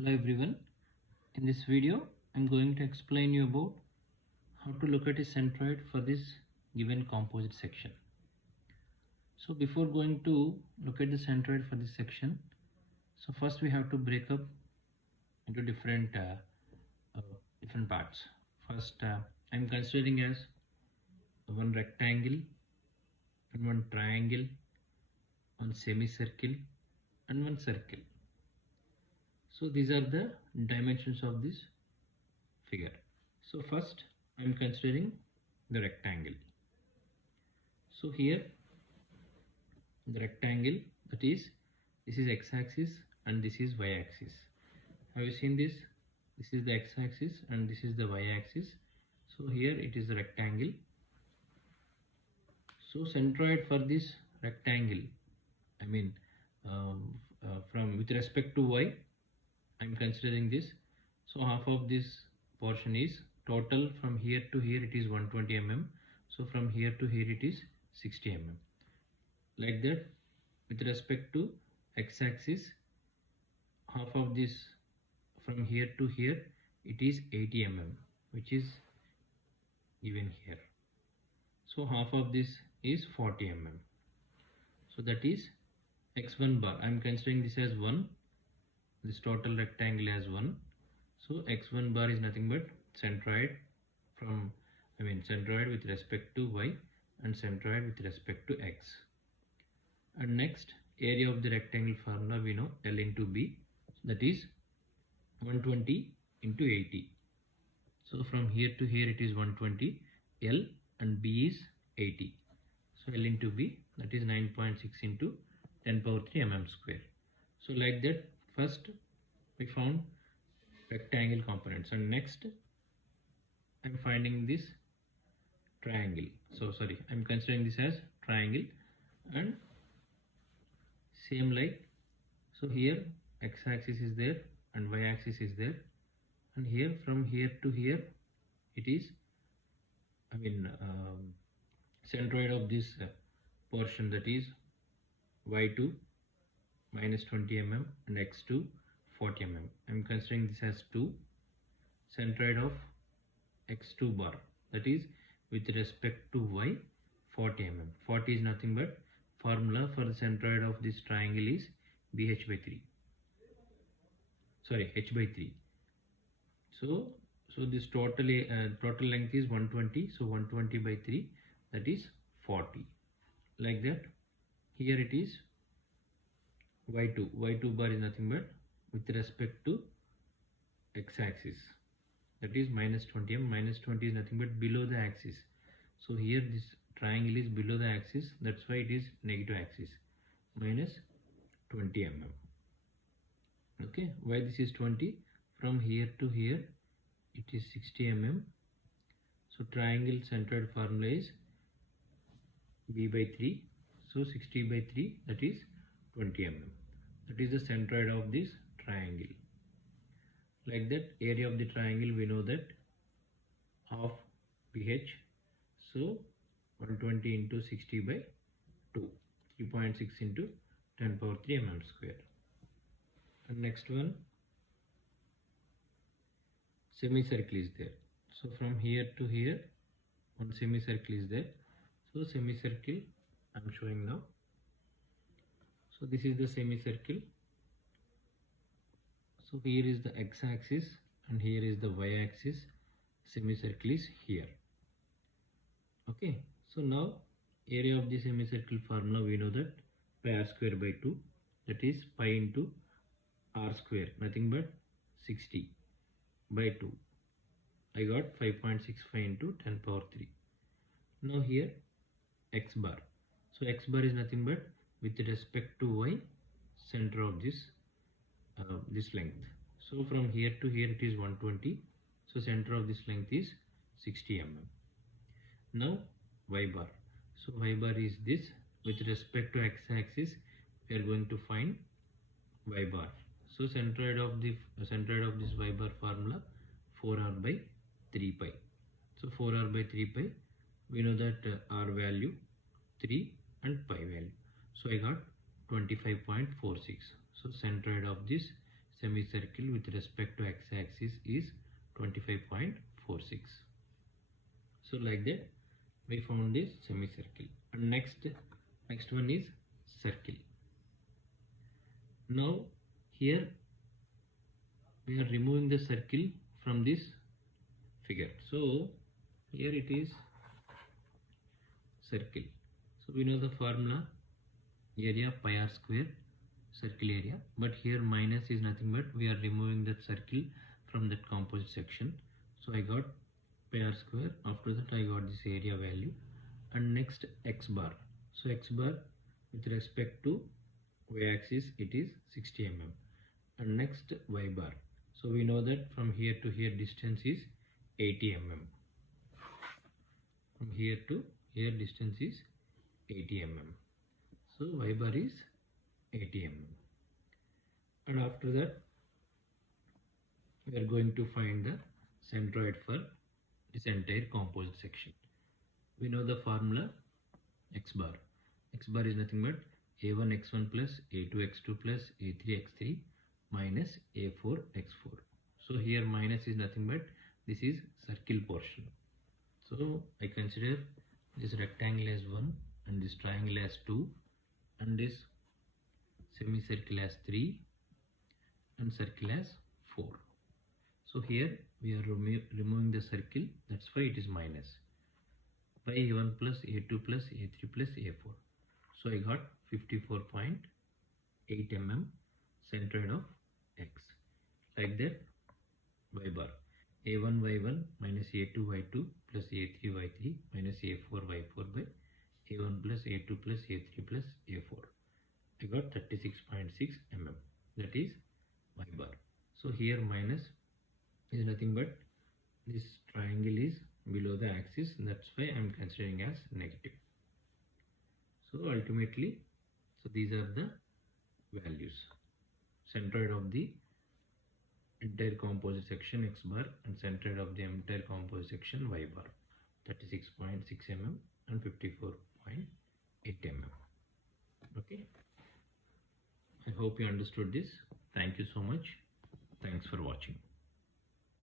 Hello everyone. In this video, I'm going to explain you about how to locate a centroid for this given composite section. So before going to locate the centroid for this section, so first we have to break up into different parts. First, I'm considering as one rectangle and one triangle, one semicircle and one circle. So these are the dimensions of this figure. So first I am considering the rectangle. So here the rectangle, that is, this is x-axis and this is y-axis. Have you seen this? This is the x-axis and this is the y-axis. So here it is the rectangle. So centroid for this rectangle, I mean from with respect to y, I am considering this. So half of this portion is total from here to here, it is 120 mm. So from here to here it is 60 mm. Like that, with respect to x-axis, half of this from here to here it is 80 mm, which is given here. So half of this is 40 mm. So that is x1 bar. I am considering this as 1, this total rectangle as 1. So x1 bar is nothing but centroid centroid with respect to y and centroid with respect to x. And next, area of the rectangle formula we know, L into B, that is 120 into 80. So from here to here it is 120, L and B is 80. So L into B, that is 9.6 into 10 power 3 mm square. So like that, first we found rectangle components, and next I'm finding this triangle. So sorry, I'm considering this as triangle, and same like, so here x-axis is there and y-axis is there, and here from here to here it is centroid of this portion, that is y2 minus 20 mm and x2 40 mm. I'm considering this as 2. Centroid of x2 bar, that is with respect to y 40 mm. 40 is nothing but formula for the centroid of this triangle is bh by 3. Sorry, h by 3. So this total length is 120. So 120 by 3, that is 40. Like that, here it is y2 bar is nothing but with respect to x-axis, that is minus 20 mm. Minus 20 is nothing but below the axis. So here this triangle is below the axis, that's why it is negative axis, minus 20 mm. Okay, why this is 20? From here to here it is 60 mm. So triangle centroid formula is b by 3. So 60 by 3, that is 20 mm. That is the centroid of this triangle. Like that, area of the triangle we know that half BH. So 120 into 60 by 2, 3.6 into 10 power 3 mm square. And next one, semicircle is there. So from here to here one semicircle is there. So semicircle I'm showing now. So this is the semicircle. So here is the x-axis and here is the y-axis. Semicircle is here. Okay, so now area of the semicircle formula we know that pi r square by 2, that is pi into r square, nothing but 60 by 2. I got 5.65 into 10 power 3. Now here x bar. So x bar is nothing but with respect to y, center of this length. So from here to here it is 120. So center of this length is 60 mm. Now y bar. So y bar is this. With respect to x-axis, we are going to find y bar. So centroid of this y bar formula 4r by 3 pi. So 4r by 3 pi, we know that r value 3 and pi value. So I got 25.46. So centroid of this semicircle with respect to x-axis is 25.46. So like that we found this semicircle. And next one is circle. Now here we are removing the circle from this figure. So here it is circle. So we know the formula, area pi r square circle area, but here minus is nothing but we are removing that circle from that composite section. So I got pi r square. After that I got this area value. And next x bar. So x bar with respect to y axis it is 60 mm. And next y bar. So we know that from here to here distance is 80 mm. From here to here distance is 80 mm. So y bar is 80 mm. And after that we are going to find the centroid for this entire composite section. We know the formula x bar. X bar is nothing but a1 x1 plus a2 x2 plus a3 x3 minus a4 x4. So here minus is nothing but this is circle portion. So I consider this rectangle as 1 and this triangle as 2 and this semicircle as 3 and circle as 4. So here we are removing the circle, that's why it is minus. By a1 plus a2 plus a3 plus a4. So I got 54.8 mm centroid of x. Like that y bar. a1 y1 minus a2 y2 plus a3 y3 minus a4 y4 by a1 plus a2 plus a3 plus a4. I got 36.6 mm. That is y bar. So here minus is nothing but this triangle is below the axis, that's why I am considering as negative. So ultimately, so these are the values. Centroid of the entire composite section x bar and centroid of the entire composite section y bar, 36.6 mm and 54.8 mm. Okay. I hope you understood this. Thank you so much. Thanks for watching.